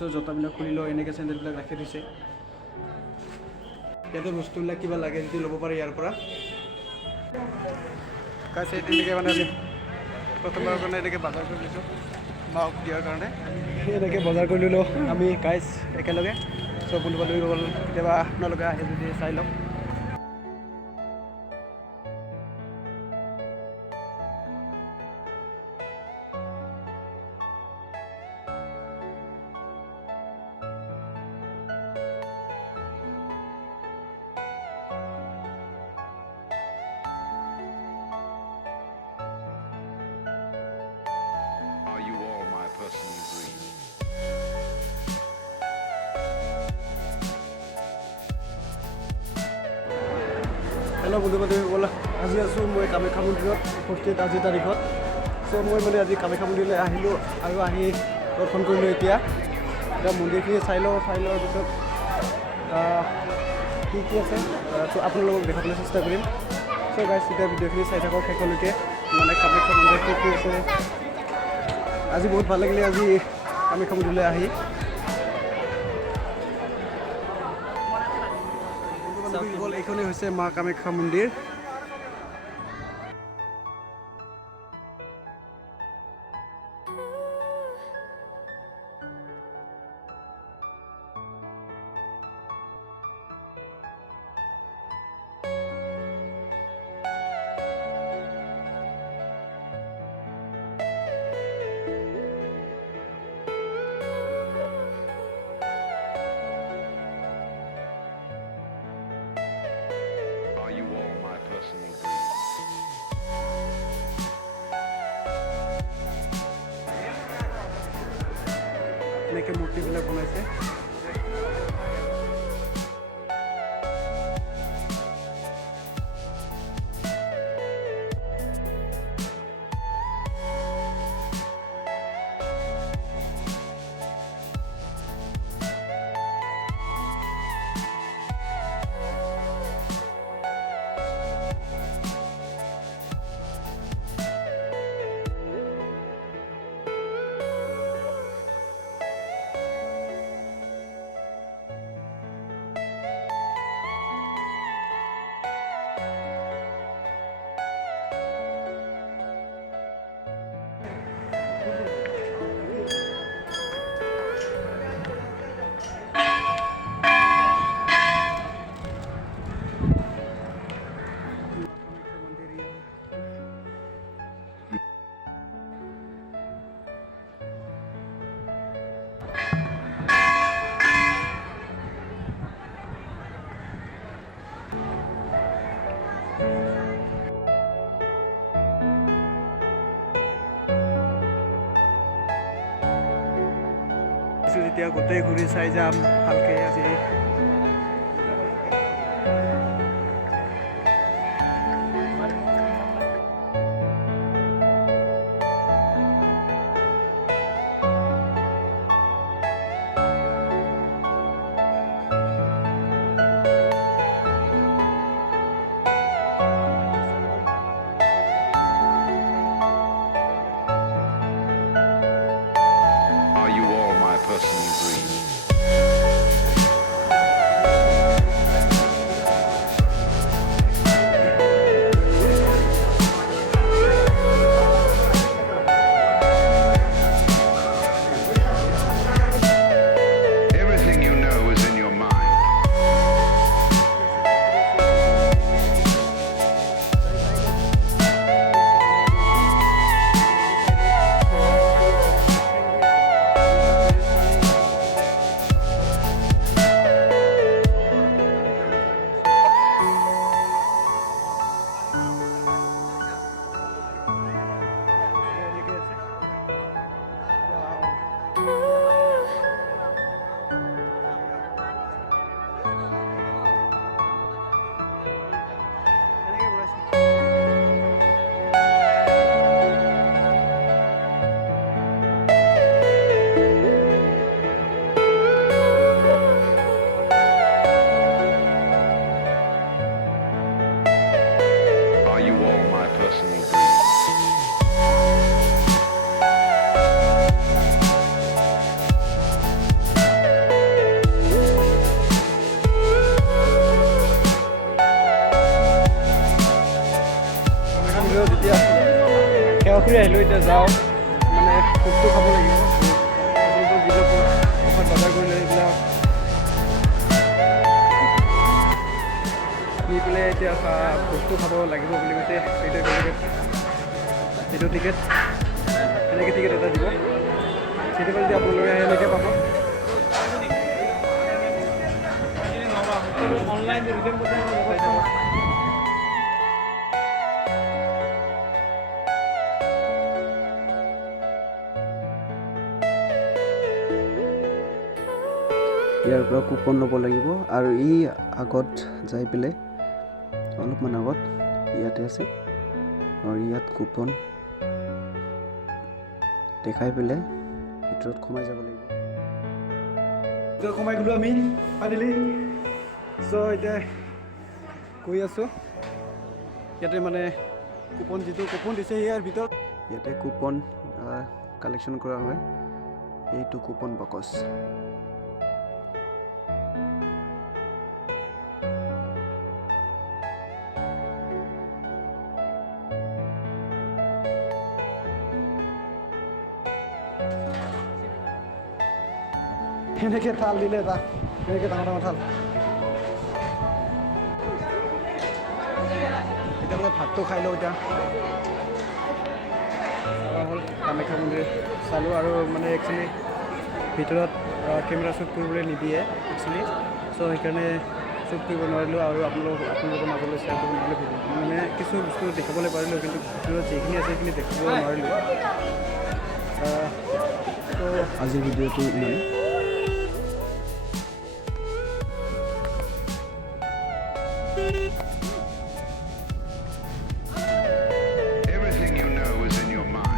দেখিছোঁ জোতাবিলাক খুলি লওঁ এনেকৈ চেণ্ডেলবিলাক ৰাখি থৈছে ইয়াতে বস্তুবিলাক কিবা লাগে যদি ল'ব পাৰে ইয়াৰ পৰা কাছে এনেকৈ মানে আমি প্ৰথমবাৰৰ কাৰণে এনেকৈ বজাৰ কৰি লৈছোঁ মাক দিয়াৰ কাৰণে এনেকৈ বজাৰ কৰি লওঁ আমি গাইজ একেলগে চব বন্ধু বান্ধৱী গ'ল কেতিয়াবা আপোনালোকে আহে যদি চাই লওক Are you all my personal dreams? Hello' বন্ধু বান্ধৱীসকল আজি আছোঁ মই কামাখ্যা মন্দিৰত উপস্থিত আজিৰ তাৰিখত চ' মই মানে আজি কামাখ্যা মন্দিৰলৈ আহিলোঁ আৰু আহি দৰ্শন কৰিলোঁ এতিয়া মন্দিৰখিনি চাই লোৱাৰ পিছত কি কি আছে চ' আপোনালোকক দেখাবলৈ চেষ্টা কৰিম চ' গাইজ এতিয়া ভিডিঅ'খিনি চাই থাকক শেষলৈকে মানে কামাখ্যা মন্দিৰ কি কি আছে আজি বহুত ভাল লাগিলে আজি কামাখ্যা মন্দিৰলৈ আহি এইখনেই হৈছে মা কামাখ্যা মন্দিৰ Are you all my personal dreams? এনেকৈ মূৰ্তিবিলাক বনাইছে যেতিয়া গোটেই ঘূৰি চাই যাম ভালকৈ আজি Are you all my personal dreams? Everything you know is in your mind. সেৱা কৰি আহিলোঁ, এতিয়া যাওঁ মানে ভোগটো খাব লাগিব। যিবিলাক প্ৰসাদ বজাৰ কৰিলে এইবিলাক নি পেলাই এতিয়া ভোগটো খাব লাগিব বুলি কৈছে। এইটো টিকেট এনেকৈ টিকেট এটা দিব, সেইটো যদি আপোনালোকে এনেকৈ পাব। অনলাইন ইয়াৰ পৰা কুপন ল'ব লাগিব আৰু ই আগত যাই পেলাই অলপমান আগত ইয়াতে আছে আৰু ইয়াত কুপন দেখাই পেলাই ভিতৰত সোমাই যাব লাগিব। ভিতৰত সোমাই গ'লোঁ আমি ফাইনেলি। চ' এতিয়া গৈ আছোঁ, ইয়াতে মানে কুপন যিটো কুপন দিছে ইয়াৰ ভিতৰত ইয়াতে কুপন কালেকশ্যন কৰা হয়, এইটো কুপন বাকচ। এনেকৈ থাল দিলে এটা, এনেকৈ ডাঙৰ ডাঙৰ থাল। এতিয়া মানে ভাতটো খাই লওঁ। এতিয়া হ'ল কামাখ্যা মন্দিৰ চালোঁ আৰু মানে একচুৱেলি ভিতৰত কেমেৰা শ্বুট কৰিবলৈ নিদিয়ে একচুৱেলি, চ' সেইকাৰণে শ্বুট কৰিব নোৱাৰিলোঁ আৰু আপোনালোকৰ মাজলৈ শ্বেয়াৰ কৰিবলৈ মানে কিছু বস্তু দেখাবলৈ পাৰিলোঁ, কিন্তু ভিতৰত যিখিনি আছে সেইখিনি দেখাব নোৱাৰিলোঁ। ত' আজিৰ ভিডিঅ'টো ইমানে। Everything you know is in your mind.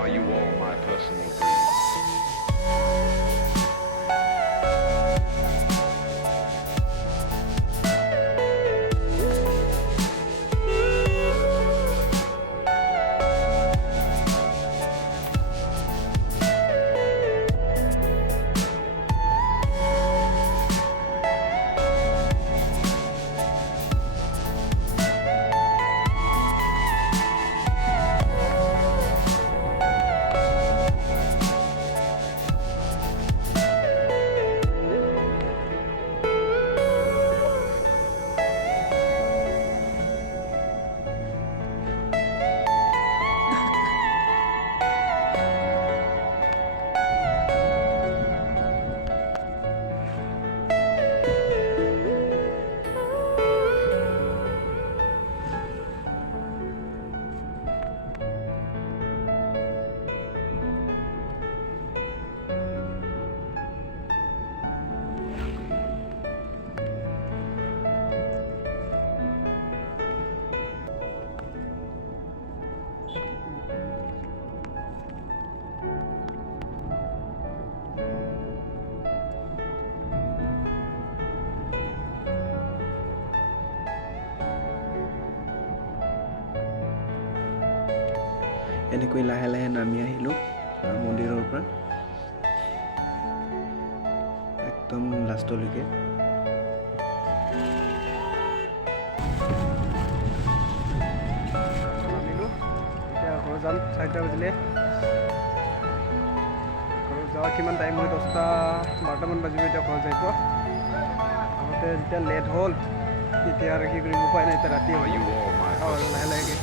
Are you all my personal dreams? এনেকৈ লাহে লাহে নামি আহিলোঁ মন্দিৰৰ পৰা একদম লাষ্টলৈকে। নামিলোঁ, এতিয়া ঘৰত যাম। 4টা বাজিলে। ঘৰত যোৱা কিমান টাইম হয়? 10-12টামান বাজিব এতিয়া ঘৰত যাই পোৱা। আগতে যেতিয়া লেট হ'ল তেতিয়া আৰু কি কৰিব উপায় নাই, এতিয়া ৰাতি Are হ'ল you all my আৰু personal লাহে লাহেকৈ